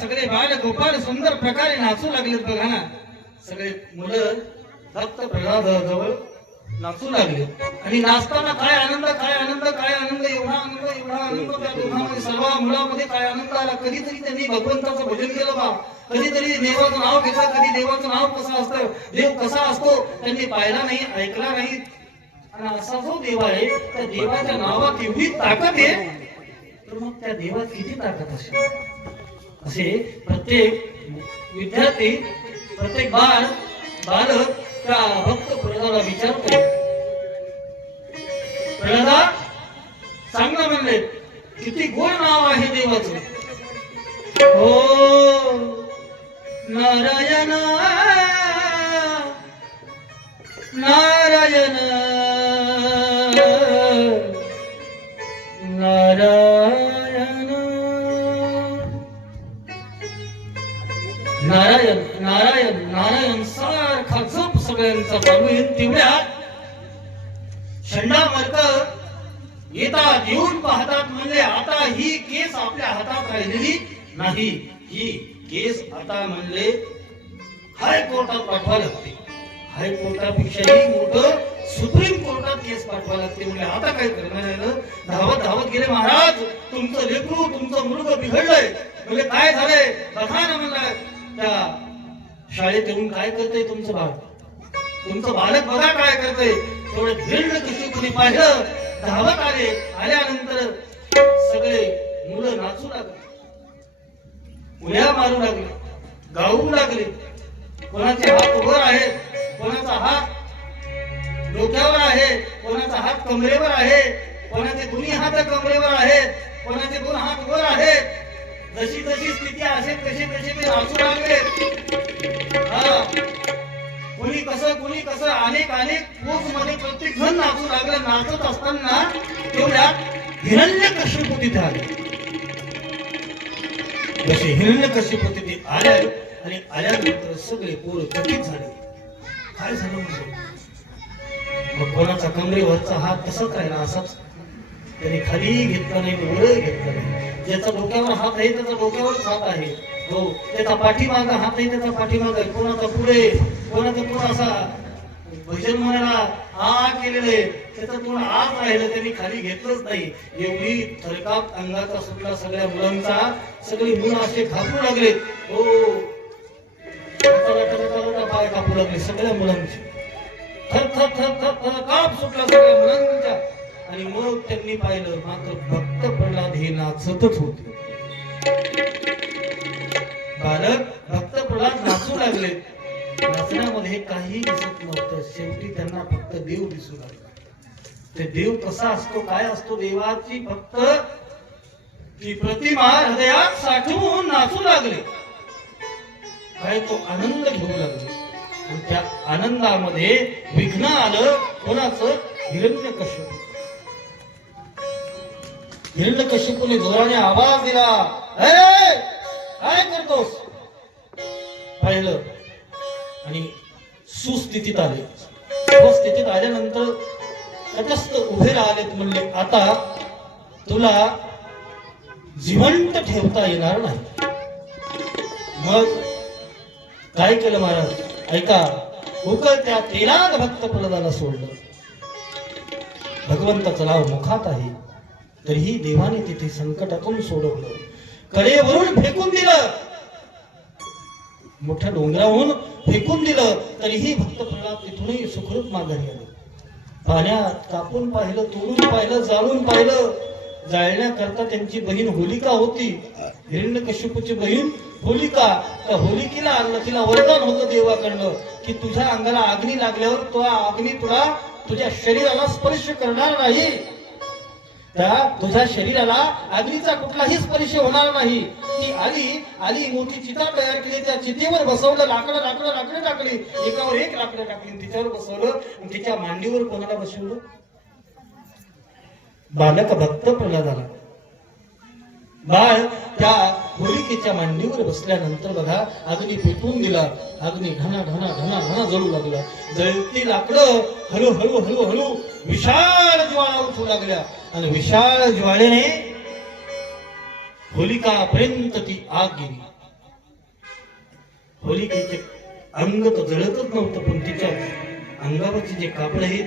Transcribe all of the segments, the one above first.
सगळे बाल गोपाल सुंदर प्रकारे नाचू लागलेत बघा ना. सगळे मुलं भक्त प्रल्हादाजवळ नाचू लागले आणि नाचताना काय आनंद काय आनंद काय आनंद, एवढा आनंद त्या दोघांमध्ये सर्व मुलामध्ये काय आनंद आला. कधीतरी त्यांनी भगवंताचं भजन केलं बा, कधीतरी देवाचं नाव घेतलं. कधी देवाचं नाव कसं असतं, देव कसा असतो त्यांनी पाहिला नाही, ऐकला नाही. आणि असा जो देव आहे त्या देवाच्या नावात एवढी ताकद आहे, तर मग त्या देवात किती ताकद असेल. असे प्रत्येक विद्यार्थी, प्रत्येक बालक त्या भक्त प्रल्हादाला विचारतो, प्रल्हादा सांग ना म्हणले किती गोड नाव आहे देवाचं. हो नारायण नारायण नारायण नारायण नारायण नारायण सारखा जप सगळ्यांचा चालू आहे. तेवढ्या शंडा मर्क येतात, येऊन पाहतात. म्हणले आता ही केस आपल्या हातात राहिलेली नाही, ही केस आता म्हणले हायकोर्टात पाठवा लागते. हायकोर्टापेक्षाही मोठं सुप्रीम कोर्टात केस पाठवा लागते. म्हणजे आता काय करणार आहे, धावत धावत गेले, महाराज तुमचं लेकरू तुमचं मुलगा बिघडलंय. म्हणजे काय झालंय बघा ना. म्हणलं त्या शाळेत येऊन काय करतंय तुमचं बाळ, तुमचं बालक बघा काय करतंय. तेवढं भिंड कशी कोणी पाहिलं, धावत आले. आल्यानंतर सगळे मुलं नाचू लागले, उड्या मारू लागले, गाऊ लागले. कोणाचे हात वर आहेत, कोणाचा हात डोक्यावर आहे, कोणाचा हात कमरेवर आहे, कोणाचे दोन्ही हात कमरेवर आहेत, कोणाचे दोन हात वर आहेत. जशी जशी स्थिती असेल तशी तशी ते नाचू लागले. कोणी कसं अनेक पोज मध्ये प्रत्येक जण नाचू लागले. नाचत असताना तेवढ्यात हिरण्यकश्यप तिथे आले. जसे हिरण्यकश्यप तिथे आले आणि आल्यानंतर सगळे पोरं चकित झाले. काय झालं म्हणजे, मग कोणाचा कमरेवरचा हात तसाच राहिला, असाच. त्याने खाली घेतला नाही, वर घेतला नाही. ज्याचा डोक्यावर हात आहे त्याचा डोक्यावरच हात आहे. हो, त्याचा पाठीमागा हात आहे त्याचा पाठीमागा. कोणाचा पुढे, कोणाचा पुढे असा भजन म्हणायला हा केलेले, त्याचं तोंड आत राहिलं, त्यांनी खाली घेतलंच नाही. एवढी थरकाप अंगाचा सुटला सगळ्या मुलांचा. सगळी मुलं असे घाबरू लागले. हो, पाय कापू लागले सगळ्या मुलांचे. थर थर थर थर थर काप सुटला सगळ्या मुलांच्या. आणि मग त्यांनी पाहिलं, मात्र भक्त प्रल्हाद हे नाचतच होते. बालक भक्त प्रल्हाद नाचू लागले. नाचण्यामध्ये काही दिसत नव्हतं. शेवटी त्यांना फक्त देव दिसू लागला. ते देव कसा असतो, काय असतो, देवाची फक्त ती प्रतिमा हृदयात साठवून नाचू लागले. काय तो आनंद घेऊ लागले. आणि त्या आनंदामध्ये विघ्न आलं. कोणाचं, हिरण्यकश्यप. हिरण्यकश्यपूने जोराने आवाज दिला, काय करतोस. पाहिलं आणि सुस्थितीत आले. स्वस्थितीत आल्यानंतर तटस्थ उभे राहिलेत. म्हणले आता तुला जिवंत ठेवता येणार नाही. मग काय केलं महाराज, ऐका. उकळत्या तेलात भक्त प्रल्हादाला सोडलं. भगवंताचं नाव मुखात आहे, तरीही देवाने तिथे संकटातून सोडवलं. कडेवरून फेकून दिलं, मोठ्या डोंगरावरून फेकून दिलं, तरीही भक्त प्रल्हाद तिथूनही सुखरूप माघारी आले. पाण्यात कापून पाहिलं, तोडून पाहिलं, जाळून पाहिलं. जाळण्याकरता त्यांची बहीण होलिका होती, हिरण्यकश्यपूची बहीण होलिका. त्या होलिकेला आणलं. तिला वरदान होतं देवाकडनं की तुझ्या अंगाला अग्नी लागल्यावर तो अग्नी तुला तुझ्या शरीराला स्पर्श करणार नाही. त्या तुझ्या शरीराला अग्नीचा कुठलाही स्पर्श होणार नाही. ती आली मोठी चिता तयार केली. त्या चितेवर बसवलं. लाकडं टाकली, एकावर एक लाकडं टाकली, तिच्यावर बसवलं. आणि तिच्या मांडीवर कोणाला बसवलं, बालक भक्त प्रल्हादाला. बाळ त्या होलिकेच्या मांडीवर बसल्यानंतर बघा अग्नी पेटवून दिला. अग्नी घना घना घना घना जळू लागला. जळती लाकडं हळू विशाल ज्वाळा उठू लागल्या. आणि विशाल ज्वाळेने होलिकापर्यंत ती आग गेली. होलिकेचे अंग तर जळतच नव्हतं, पण तिच्या अंगावरची जे कापड आहेत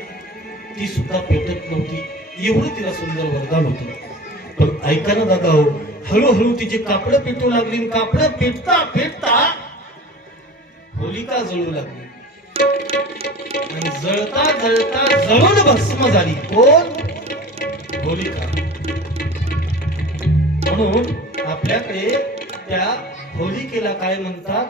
ती सुद्धा पेटत नव्हती. एवढं तिला सुंदर वरदान होतं. पण ऐका ना दादा हो, हळूहळू तिचे कापड पेटू लागली. कापड पेटता पेटता होलिका जळू लागली आणि जळता जळता जळून भस्म झाली. कोण? होलिका. म्हणून आपल्याकडे त्या होलिकेला काय म्हणतात?